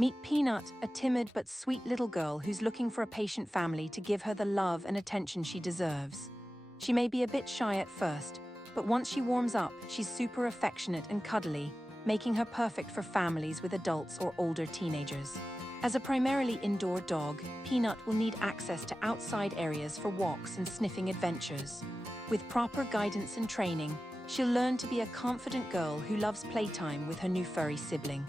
Meet Peanut, a timid but sweet little girl who's looking for a patient family to give her the love and attention she deserves. She may be a bit shy at first, but once she warms up, she's super affectionate and cuddly, making her perfect for families with adults or older teenagers. As a primarily indoor dog, Peanut will need access to outside areas for walks and sniffing adventures. With proper guidance and training, she'll learn to be a confident girl who loves playtime with her new furry sibling.